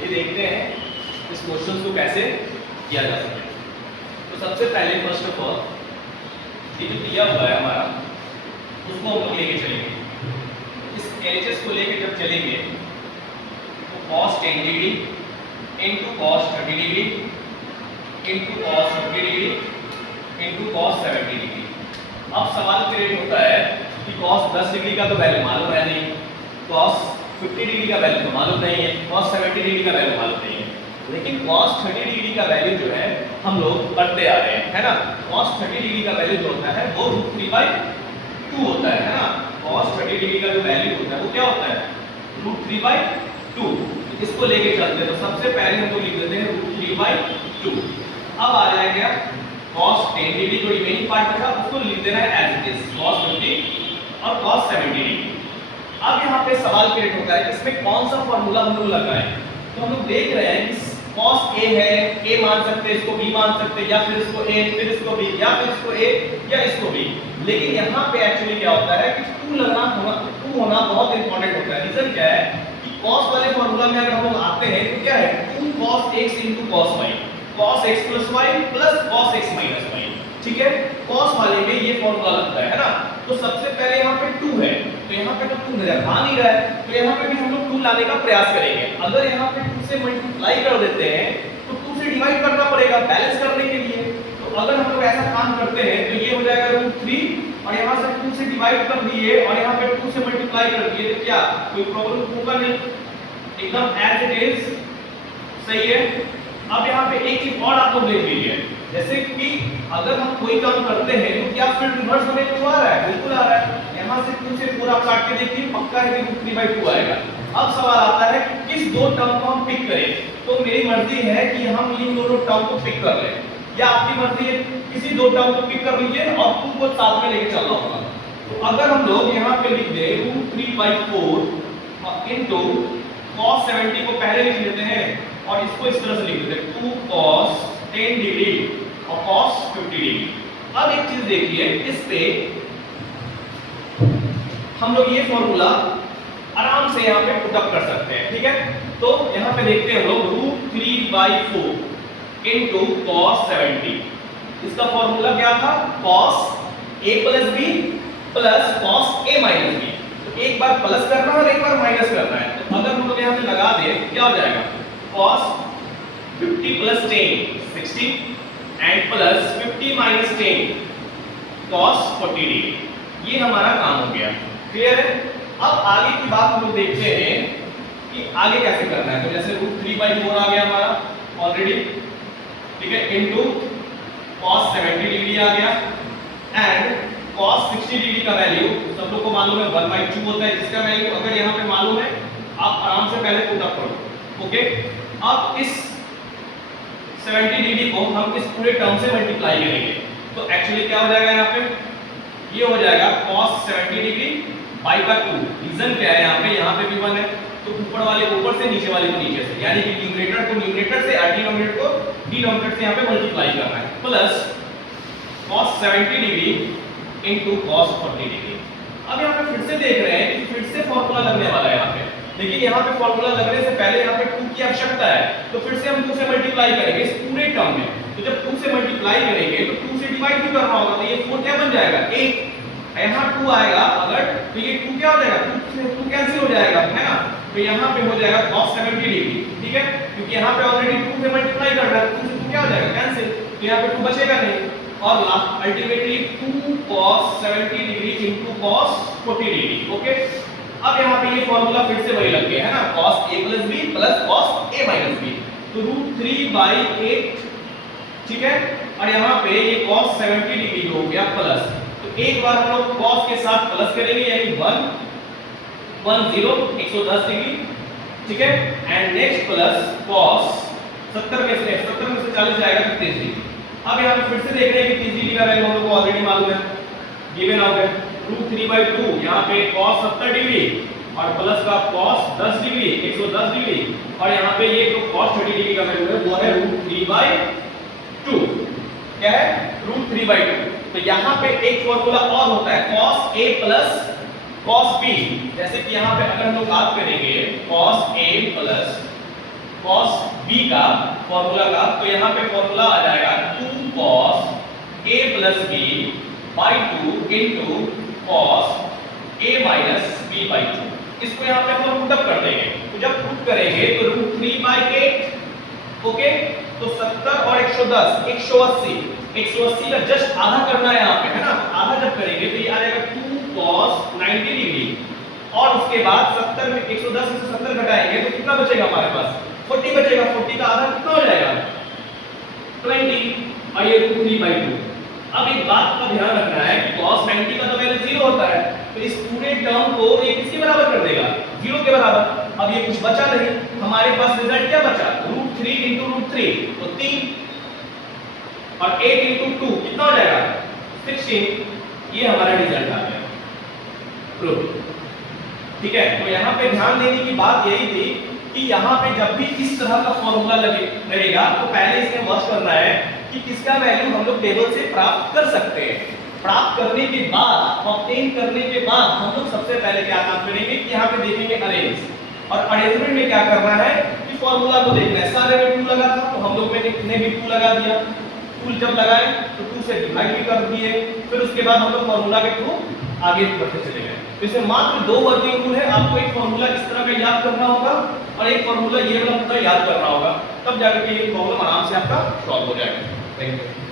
ये देखते हैं इस क्वेश्चन को कैसे किया जा सके। तो सबसे पहले फर्स्ट ऑफ ऑल ये जो दिया हुआ है हमारा उसको हम लोग लेके चलेंगे। इस LHS को लेके जब चलेंगे तो cos 10 degree into cos 30 degree into cos 50 degree into cos 70 degree. अब सवाल क्रिएट होता है कि cos 10 डिग्री का तो वैल्यू मालूम है नहीं, cos 50 डिग्री का वैल्यू तो मालूम नहीं है, cos 70 डिग्री का वैल्यू मालूम नहीं है, लेकिन cos 30 डिग्री का वैल्यू जो है हम लोग पढ़ते आ रहे हैं, है ना। cos 30 डिग्री का वैल्यू जो होता है वो √3/2 होता है ना। cos 30 डिग्री का जो वैल्यू होता है वो क्या होता है, √3/2। इसको लेके चलते हैं तो सबसे पहले हम लोग लिख देते हैं √3/2। अब आ जाएगा cos 10 डिग्री जो रिमेनिंग पार्ट बचा उसको लिख देना है एज इट इज cos 50 और cos 70 डिग्री। अब यहाँ पे सवाल क्रिएट होता है कि इसमें कौन सा फॉर्मूला हम लोग लगाएं। तो हम लोग देख रहे हैं कि cos A है, A मान सकते हैं, इसको B मान सकते हैं, या फिर इसको A फिर इसको B या फिर इसको A या इसको B। लेकिन यहाँ पे एक्चुअली क्या होता है कि 2 होना बहुत इंपॉर्टेंट होता है। रीजन क्या है कि cos वाले फॉर्मूला में अगर हम लोग आते हैं तो क्या है 2 cos x into cos y, cos x plus y plus cos x minus y, ठीक है। cos वाले में ये फॉर्मूला लगता है ना। तो सबसे पहले यहाँ पे 2 है तो यहाँ पे तो 2 नजर आ नहीं रहा है, तो यहाँ पे भी हम लोग 2 लाने का प्रयास करेंगे। अगर यहाँ पे 2 से मल्टीप्लाई कर देते हैं तो 2 से डिवाइड करना पड़ेगा बैलेंस करने के लिए। तो अगर हम लोग ऐसा काम करते हैं तो ये हो जाएगा √3 और यहाँ से 2 से डिवाइड कर दिए और यहाँ पे 2 से मल्टीप्लाई कर दिए तो क्या कोई प्रॉब्लम होगा नहीं, एकदम एज इट इज सही है। अब यहाँ पे एक चीज और आप लोग देख लीजिए, जैसे कि अगर हम कोई काम करते हैं तो क्या फिर रिवर्स होने को आ रहा है, बिल्कुल आ रहा है। यहाँ से 2 से पूरा काट के देखिए पक्का है कि √3/2 आएगा। अब सवाल आता है किस दो टर्म को हम पिक करें। तो मेरी मर्जी है कि हम इन दोनों टर्म को पिक कर लें, या आपकी मर्जी है किसी दो टर्म को पिक कर लीजिए और 2 को साथ में लेके चलना होगा। तो अगर हम लोग यहाँ पे लिख दें √3/4 इनटू cos 70 को पहले लिख लेते हैं और इसको इस तरह से लिख देते हैं 2 cos 10 डिग्री और cos 50 डिग्री। अब एक चीज देखिए, इस पे हम लोग ये फॉर्मूला आराम से यहाँ पे पुट अप कर सकते हैं, ठीक है। तो यहाँ पे देखते हैं हम लोग √3/4 इनटू cos 70। इसका फॉर्मूला क्या था, cos a plus b plus cos a minus b। तो एक बार प्लस करना है और एक बार माइनस करना है। तो अगर हम लोग यहाँ पे लगा दें क्या हो जाएगा, cos 50 plus 10 60 and plus 50 minus 10 cos 40 degree. ये हमारा काम हो गया, क्लियर है। अब आगे की बात हम लोग देखते हैं कि आगे कैसे करना है। तो जैसे √3/4 आ गया हमारा ऑलरेडी, ठीक है, इनटू cos 70 डिग्री आ गया एंड cos 60 डिग्री का वैल्यू सब लोग को मालूम है 1/2 होता है, जिसका वैल्यू अगर यहाँ पे मालूम है आप आराम से पहले पुट अप करो, ओके। अब इस 70 डिग्री को हम इस पूरे टर्म से मल्टीप्लाई करेंगे तो एक्चुअली क्या हो जाएगा, यहाँ पे ये हो जाएगा cos 70 डिग्री बाई का 2। रीजन क्या है, यहाँ पे भी 1 है तो ऊपर वाले को ऊपर से नीचे वाले को नीचे से, यानी कि न्यूमरेटर को न्यूमरेटर से और डिनोमिनेटर को डिनोमिनेटर से यहाँ पे मल्टीप्लाई करना है, plus cos 70 degree into cos 40 degree. अब यहाँ पे फिर से देख रहे हैं कि फिर से फॉर्मूला लगने वाला है यहाँ पे, लेकिन यहाँ पे फॉर्मूला लगने से पहले यहाँ पे 2 की आवश्यकता है। तो फिर से हम 2 से मल्टीप्लाई करेंगे इस पूरे टर्म में। तो जब 2 से मल्टीप्लाई करेंगे तो 2 से डिवाइड भी करना होगा, तो ये 4 क्या बन जाएगा 1, यहाँ 2 आएगा अगर तो ये 2 क्या हो जाएगा, 2 से 2 कैंसिल हो जाएगा, है ना। तो यहाँ पे हो जाएगा cos 70 डिग्री, ठीक है, क्योंकि यहाँ पे ऑलरेडी 2 से मल्टीप्लाई कर रहा है, 2 से 2 क्या हो जाएगा कैंसिल, तो यहाँ पे 2 बचेगा नहीं। और last ultimately 2 cos 70 degree into cos 40 degree, okay. अब यहाँ पे ये फॉर्मूला फिर से वही लग गया है ना, cos a plus b plus cos a minus b, तो √3/8, ठीक है। और यहाँ पे ये cos 70 डिग्री हो गया प्लस, तो एक बार हम लोग cos के साथ प्लस करेंगे यानी 110 डिग्री, ठीक है, एंड नेक्स्ट प्लस cos 70 में से 40 जाएगा तो 30 डिग्री। अब यहाँ पे फिर से देख रहे हैं कि 30 डिग्री का वैल्यू हम लोग को ऑलरेडी मालूम है, गिवन आउट है √3/2, यहाँ पे cos 70 डिग्री और प्लस का cos 10 डिग्री 110 डिग्री, और यहाँ पे ये जो cos 30 डिग्री का वैल्यू है वो है √3/2, क्या है √3/2। तो यहाँ पे एक फॉर्मूला और होता है cos a plus cos b, जैसे कि यहाँ पे अगर हम लोग बात करेंगे cos a plus cos b का फॉर्मूला का, तो यहाँ पे फॉर्मूला आ जाएगा 2 cos a plus b by 2 into cos a minus b by 2। इसको यहाँ पे हम लोग पुटअप कर देंगे, तो जब पुट करेंगे तो √3/8 ओके। तो 70 और 110 180 180 का जस्ट आधा करना है यहाँ पे, है ना। आधा जब करेंगे तो ये आ जाएगा 2 cos 90 डिग्री, और उसके बाद 70 में 110 में से 70 घटाएंगे तो कितना बचेगा हमारे पास, 40 बचेगा। 40 का आधा कितना हो जाएगा, 20, और ये √3/2। अब एक बात का ध्यान रखना है कि cos 90 का तो वैल्यू 0 होता है, तो इस पूरे टर्म को ये किसके बराबर कर देगा, 0 के बराबर। अब ये कुछ बचा नहीं, हमारे पास रिजल्ट क्या बचा, √3 × √3 तो 3, और 8 × 2 कितना हो जाएगा, 16। ये हमारा रिजल्ट आ गया, प्रूफ। ठीक है, तो यहाँ पे ध्यान देने की बात यही थी कि यहाँ पे जब भी इस तरह का फॉर्मूला लगेगा तो पहले इसे वॉश करना है कि किसका वैल्यू हम लोग टेबल से प्राप्त कर सकते हैं। प्राप्त करने के बाद, ऑब्टेन करने के बाद हम लोग सबसे पहले क्या काम करेंगे कि यहाँ पे देखेंगे अरेंज, और अरेंजमेंट में क्या करना है कि फॉर्मूला को देखना है। सारे में 2 लगा था तो हम लोग ने भी 2 लगा दिया, 2 जब लगाए तो 2 से डिवाइड भी कर दिए, फिर उसके बाद हम लोग फॉर्मूला के थ्रू आगे बढ़ते चले गए। तो इसमें मात्र 2 वर्किंग रूल है, आपको एक फॉर्मूला इस तरह का याद करना होगा और एक फॉर्मूला ये वाला याद करना होगा, तब जाकर के ये प्रॉब्लम आराम से आपका सॉल्व हो जाएगा। Thank you.